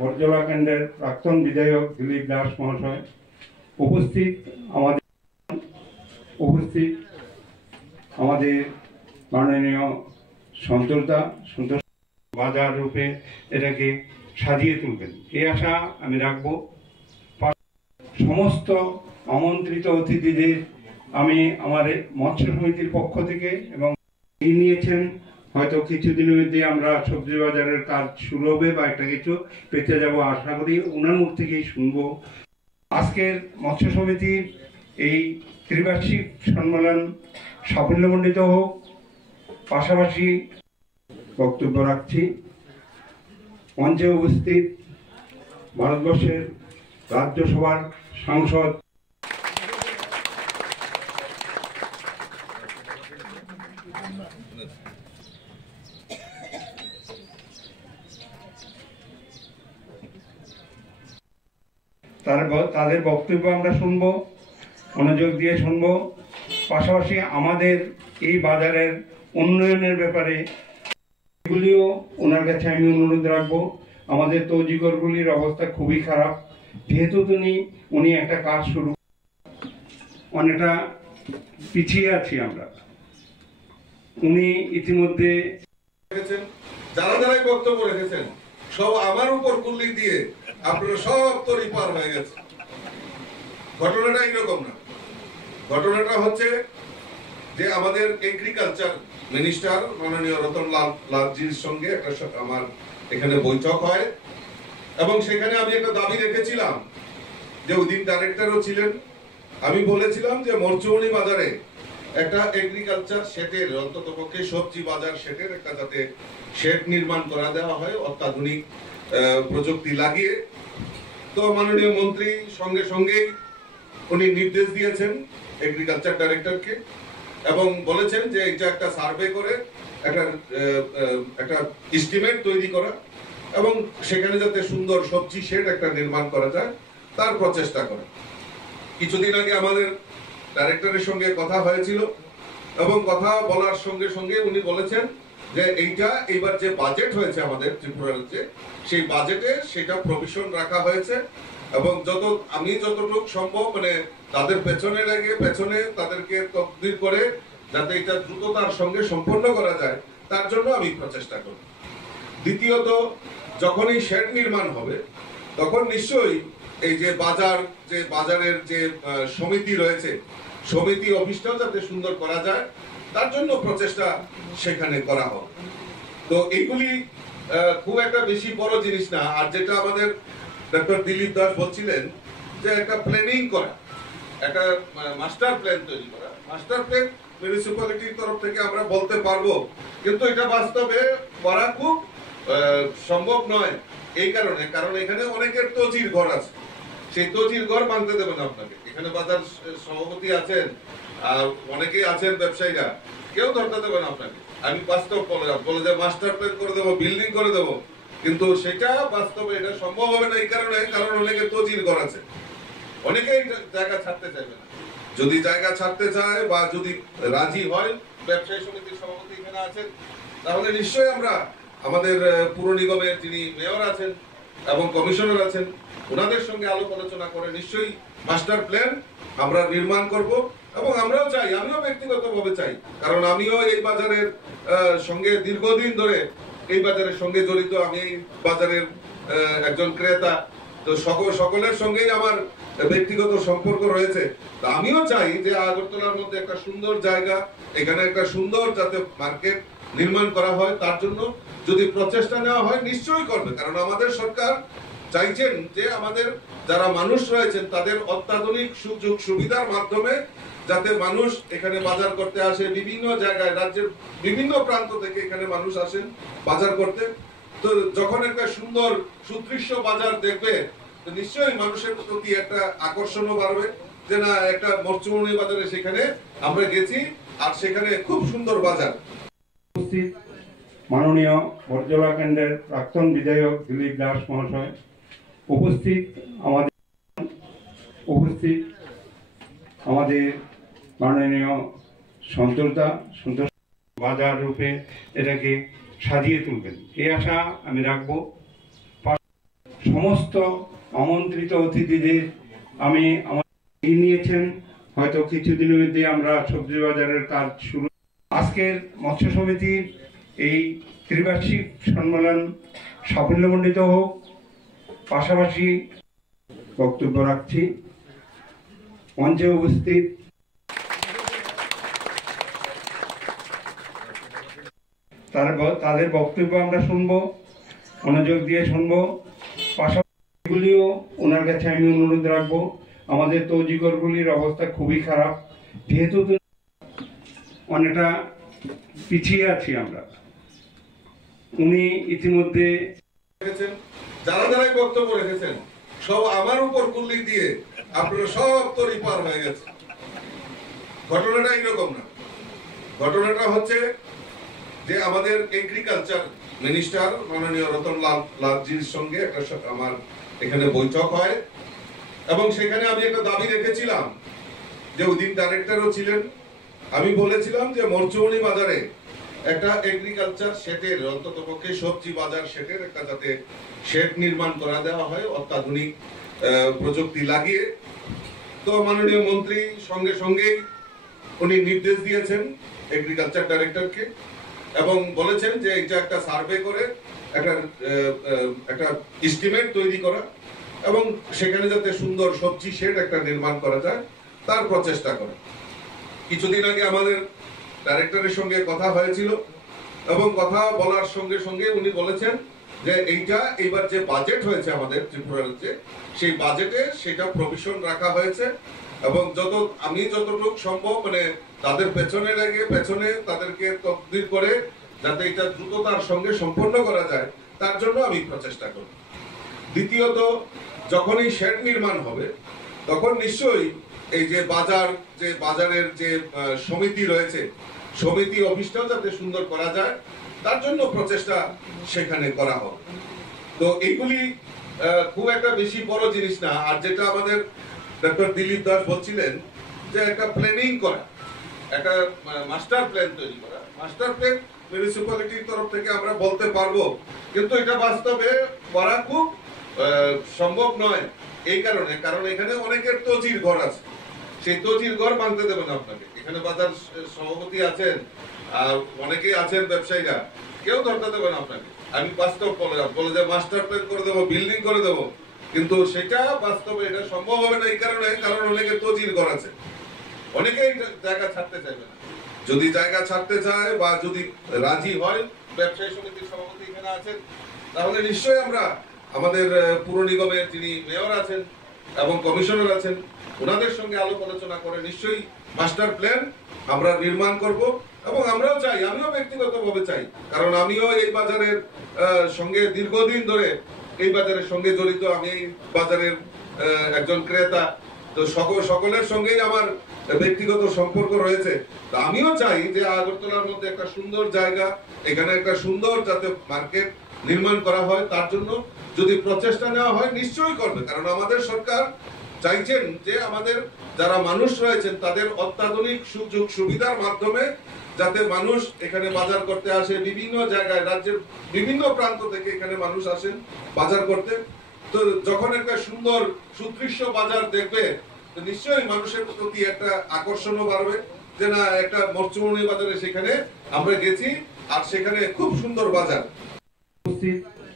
বরজলা কেন্দ্রের প্রাক্তন বিধায়ক দিলীপ দাস মহাশয়, উপস্থিত আমাদের মাননীয় সন্তোষ বাজার রূপে এটাকে সাজিয়ে তুলবেন, এই আশা আমি রাখবো। সমস্ত আমন্ত্রিত অতিথিদের আমি আমার মৎস্য সমিতির পক্ষ থেকে এবং নিয়েছেন, হয়তো কিছুদিনের মধ্যে আমরা সবজি বাজারের কাজ শুরু হবে বা একটা কিছু পেতে যাব, আশা করি ওনার মুখ থেকেই শুনবো। আজকের মৎস্য সমিতির এই ত্রিবার্ষিক সম্মেলন সাফল্যমণ্ডিত হোক। পাশাপাশি বক্তব্য রাখছি মঞ্চে উপস্থিত ভারতবর্ষের রাজ্যসভার সাংসদ তাদের বক্তব্য আমরা শুনবো, মনোযোগ দিয়ে শুনবো। পাশাপাশি আমাদের এই বাজারের উন্নয়নের ব্যাপারে এগুলিও ওনার কাছে আমি অনুরোধ রাখবো। আমাদের তৌজিগরগুলির অবস্থা খুবই খারাপ, যেহেতু উনি একটা কাজ শুরু, অনেকটা পিছিয়ে আছি আমরা। উনি ইতিমধ্যে যারা যারাই বক্তব্য রেখেছেন সব আমার উপর গুল্লি দিয়ে আপনারা সব তরি পার হয়ে গেছে। ঘটনাটা এইরকম না, ঘটনাটা হচ্ছে যে আমাদের এগ্রিকালচার মিনিস্টার মাননীয় রতন লালজির সঙ্গে একটা আমার এখানে বৈঠক হয় এবং সেখানে আমি একটা দাবি রেখেছিলাম যে ওই দিন ডাইরেক্টরও ছিলেন। আমি বলেছিলাম যে মরচৌনি বাজারে একটা এগ্রিকালচার শেডের, অন্ততপক্ষে সবজি বাজার শেডের একটা যাতে শেড নির্মাণ করা দেওয়া হয় অত্যাধুনিক প্রযুক্তি লাগিয়ে। তো মাননীয় মন্ত্রী সঙ্গে সঙ্গেই উনি নির্দেশ দিয়েছেন এগ্রিকালচার ডাইরেক্টরকে এবং বলেছেন যে এটা একটা সার্ভে করে একটা এস্টিমেট তৈরি করা এবং সেখানে যাতে সুন্দর সবজি শেড একটা নির্মাণ করা যায় তার প্রচেষ্টা করা। কিছুদিন আগে আমাদের ডাইরেক্টরের সঙ্গে কথা হয়েছিল এবং কথা বলার সঙ্গে সঙ্গে উনি বলেছেন যে এইটা এইবার যে বাজেট হয়েছে আমাদের ত্রিপুরা রাজ্যে, সেই বাজেটে সেটা প্রভিশন রাখা হয়েছে এবং আমি যতটুকু সম্ভব মানে তাদের পেছনে তাদেরকে তকদির করে যাতে এটা দ্রুততার সঙ্গে সম্পন্ন করা যায় তার জন্য আমি প্রচেষ্টা করব। দ্বিতীয়ত, যখন এই শেড নির্মাণ হবে তখন নিশ্চয়ই এই যে বাজারের যে সমিতি রয়েছে, সমিতি অফিসটাও যাতে সুন্দর করা যায় তার জন্য প্রচেষ্টা সেখানে করা হবে। তো এইগুলি খুব একটা বেশি বড় জিনিস না। আর যেটা আমাদের ডক্টর দিলীপ দাস বলছিলেন যে একটা প্ল্যানিং করা, একটা মাস্টার প্ল্যান তৈরি করা। মাস্টার প্ল্যান মিউনিসিপ্যালিটির তরফ থেকে আমরা বলতে পারবো, কিন্তু এটা বাস্তবে করা খুব সম্ভব নয়। এই কারণ এখানে অনেকের তজির ঘর আছে, সেই তজির ঘর ভাঙতে দেবেন আপনাকে। এখানে বাজার সভাপতি আছেন, অনেকেই আছেন ব্যবসায়ীরা, কেউ ধরতে দেবেন আপনাকে। আমি বাস্তব বলে যে মাস্টার প্ল্যান করে দেবো, বিল্ডিং করে দেবো, কিন্তু সেটা বাস্তবে এটা সম্ভব হবে না। এই কারণ অনেকের তজির ঘর আছে, অনেকেই জায়গা ছাড়তে চাইবে না। যদি জায়গা ছাড়তে চায় বা যদি রাজি হয়, ব্যবসায়ী সমিতির সভাপতি এখানে আছেন, তাহলে নিশ্চয়ই আমরা আমাদের পুর নিগমের যিনি মেয়র আছেন এবং কমিশনার আছেন ওনাদের সঙ্গে আলাপ আলোচনা করে নিশ্চয়ই মাস্টার প্ল্যান আমরা নির্মাণ করব। এবং আমরাও চাই, আমিও ব্যক্তিগতভাবে চাই, কারণ আমিও এই বাজারের সঙ্গে দীর্ঘদিন ধরে এই বাজারের সঙ্গে জড়িত। আমি এই বাজারের একজন ক্রেতা, তো সকলের সঙ্গেই আমার ব্যক্তিগত সম্পর্ক রয়েছে। আমিও চাই যে আগরতলার মধ্যে একটা সুন্দর জায়গা, এখানে একটা সুন্দর যাতে মার্কেট নির্মাণ করা হয়, তার জন্য যদি প্রচেষ্টা নেওয়া হয় নিশ্চয়ই করবে। কারণ আমাদের সরকার চাইছেন যে আমাদের যারা মানুষ রয়েছেন তাদের অত্যাধুনিক সুযোগ সুবিধার মাধ্যমে যাতে মানুষ এখানে বাজার করতে আসে। বিভিন্ন জায়গায় রাজ্যের বিভিন্ন প্রান্ত থেকে এখানে মানুষ আসেন বাজার করতে। তো যখন একটা সুন্দর সুদৃশ্য বাজার দেখবে তো নিশ্চয়ই মানুষের প্রতি একটা আকর্ষণও বাড়বে যে না, একটা মরচৌনি বাজারে সেখানে আমরা গেছি আর সেখানে খুব সুন্দর বাজার। মাননীয় বরজলা কেন্দ্রের প্রাক্তন বিধায়ক দিলীপ দাস মহাশয়, উপস্থিত আমাদের মাননীয় সন্তোষ বাজার রূপে এটাকে সাজিয়ে তুলবেন, এই আশা আমি রাখবো। সমস্ত আমন্ত্রিত অতিথিদের আমি আমার নিয়েছেন, হয়তো কিছুদিনের মধ্যে আমরা সবজি বাজারের কাজ শুরু। আজকের মৎস্য সমিতির এই ত্রিবার্ষিক সম্মেলন সাফল্যমণ্ডিত হোক। পাশাপাশি বক্তব্য রাখছি মঞ্চে উপস্থিত তাদের বক্তব্য আমরা শুনবো, মনোযোগ দিয়ে শুনবো। পাশাপাশিগুলিও ওনার কাছে আমি অনুরোধ রাখবো। আমাদের তৌজিগরগুলির অবস্থা খুবই খারাপ, যেহেতু অনেকটা পিছিয়ে আছি আমরা। উনি ইতিমধ্যে যারা যারাই বক্তব্য রেখেছেন সব আমার উপর কুল্লি দিয়ে আপনারা সব তরি পার হয়ে গেছে। ঘটনাটা এইরকম না, ঘটনাটা হচ্ছে যে আমাদের এগ্রিকালচার মিনিস্টার মাননীয় রতন লালজির সঙ্গে একটা আমার এখানে বৈঠক হয় এবং সেখানে আমি একটা দাবি রেখেছিলাম যে ওই দিন ডাইরেক্টরও ছিলেন। আমি বলেছিলাম যে মরচৌনি বাজারে একটা এগ্রিকালচার শেডের, অন্ততপক্ষে সবজি বাজার শেডের একটা যাতে শেড নির্মাণ করা দেওয়া হয় অত্যাধুনিক প্রযুক্তি লাগিয়ে। তো মাননীয় মন্ত্রী সঙ্গে সঙ্গেই উনি নির্দেশ দিয়েছেন এগ্রিকালচার ডাইরেক্টরকে এবং বলেছেন যে এটা একটা সার্ভে করে একটা এস্টিমেট তৈরি করা এবং সেখানে যাতে সুন্দর সবজি শেড একটা নির্মাণ করা যায় তার প্রচেষ্টা করা। কিছুদিন আগে আমাদের ডাইরেক্টরের সঙ্গে কথা হয়েছিল এবং কথা বলার সঙ্গে সঙ্গে উনি বলেছেন যে এইটা এইবার যে বাজেট হয়েছে আমাদের ত্রিপুরা রাজ্যে, সেই বাজেটে সেটা প্রভিশন রাখা হয়েছে এবং আমি যতটুকু সম্ভব মানে তাদের পেছনে লেগে পেছনে তাদেরকে তকদির করে যাতে এটা দ্রুততার সঙ্গে সম্পন্ন করা যায় তার জন্য আমি প্রচেষ্টা করব। দ্বিতীয়ত, যখন এই শেড নির্মাণ হবে তখন নিশ্চয়ই এই যে বাজারের যে সমিতি রয়েছে, সমিতি অফিসটাও যাতে সুন্দর করা যায় তার জন্য প্রচেষ্টা সেখানে করা হবে। তো এইগুলি খুব একটা বেশি বড় জিনিস না। আর যেটা আমাদের ডক্টর দিলীপ দাস বলছিলেন যে একটা প্ল্যানিং করা, একটা মাস্টার প্ল্যান তৈরি করা। মাস্টার প্ল্যান মিউনিসিপ্যালিটির তরফ থেকে আমরা বলতে পারবো, কিন্তু এটা বাস্তবে করা খুব সম্ভব নয়। এই কারণ এখানে অনেকের তজির ঘর আছে, সেই তজির ঘর ভাঙতে দেবেন আপনাকে। এখানে বাজার সভাপতি আছেন আর অনেকেই আছেন ব্যবসায়ীরা, কেউ ধরতে দেবেন আপনাকে। আমি বাস্তব বলে যে মাস্টার প্ল্যান করে দেবো, বিল্ডিং করে দেবো, কিন্তু সেটা বাস্তবে এটা সম্ভব হবে না। এই কারণ অনেকের তজির ঘর আছে, অনেকেই জায়গা ছাড়তে চাইবে না। যদি জায়গা ছাড়তে চায় বা যদি রাজি হয়, ব্যবসায়ী সমিতির সভাপতি এখানে আছেন, তাহলে নিশ্চয়ই আমরা আমাদের পুর নিগমের যিনি মেয়র আছেন এবং কমিশনার আছেন ওনাদের সঙ্গে আলাপ আলোচনা করে নিশ্চয়ই মাস্টার প্ল্যান আমরা নির্মাণ করব। এবং আমরাও চাই, আমিও ব্যক্তিগতভাবে চাই, কারণ আমিও এই বাজারের সঙ্গে দীর্ঘদিন ধরে এই বাজারের সঙ্গে জড়িত। আমি এই বাজারের একজন ক্রেতা, তো সকলের সঙ্গেই আমার ব্যক্তিগত সম্পর্ক রয়েছে। তো আমিও চাই যে আগরতলার মধ্যে একটা সুন্দর জায়গা, এখানে একটা সুন্দর যাতে মার্কেট নির্মাণ করা হয়, তার জন্য যদি প্রচেষ্টা নেওয়া হয় নিশ্চয়ই করবে। কারণ আমাদের সরকার চাইছেন যে আমাদের যারা মানুষ রয়েছেন তাদের অত্যাধুনিক সুযোগ সুবিধার মাধ্যমে যাতে মানুষ এখানে বাজার করতে আসে। বিভিন্ন জায়গায় রাজ্যের বিভিন্ন প্রান্ত থেকে এখানে মানুষ আসেন বাজার করতে। তো যখন একটা সুন্দর সুদৃশ্য বাজার দেখবে তো নিশ্চয়ই মানুষের প্রতি একটা আকর্ষণও বাড়বে যে না, একটা মরচৌনি বাজারে সেখানে আমরা গেছি আর সেখানে খুব সুন্দর বাজার।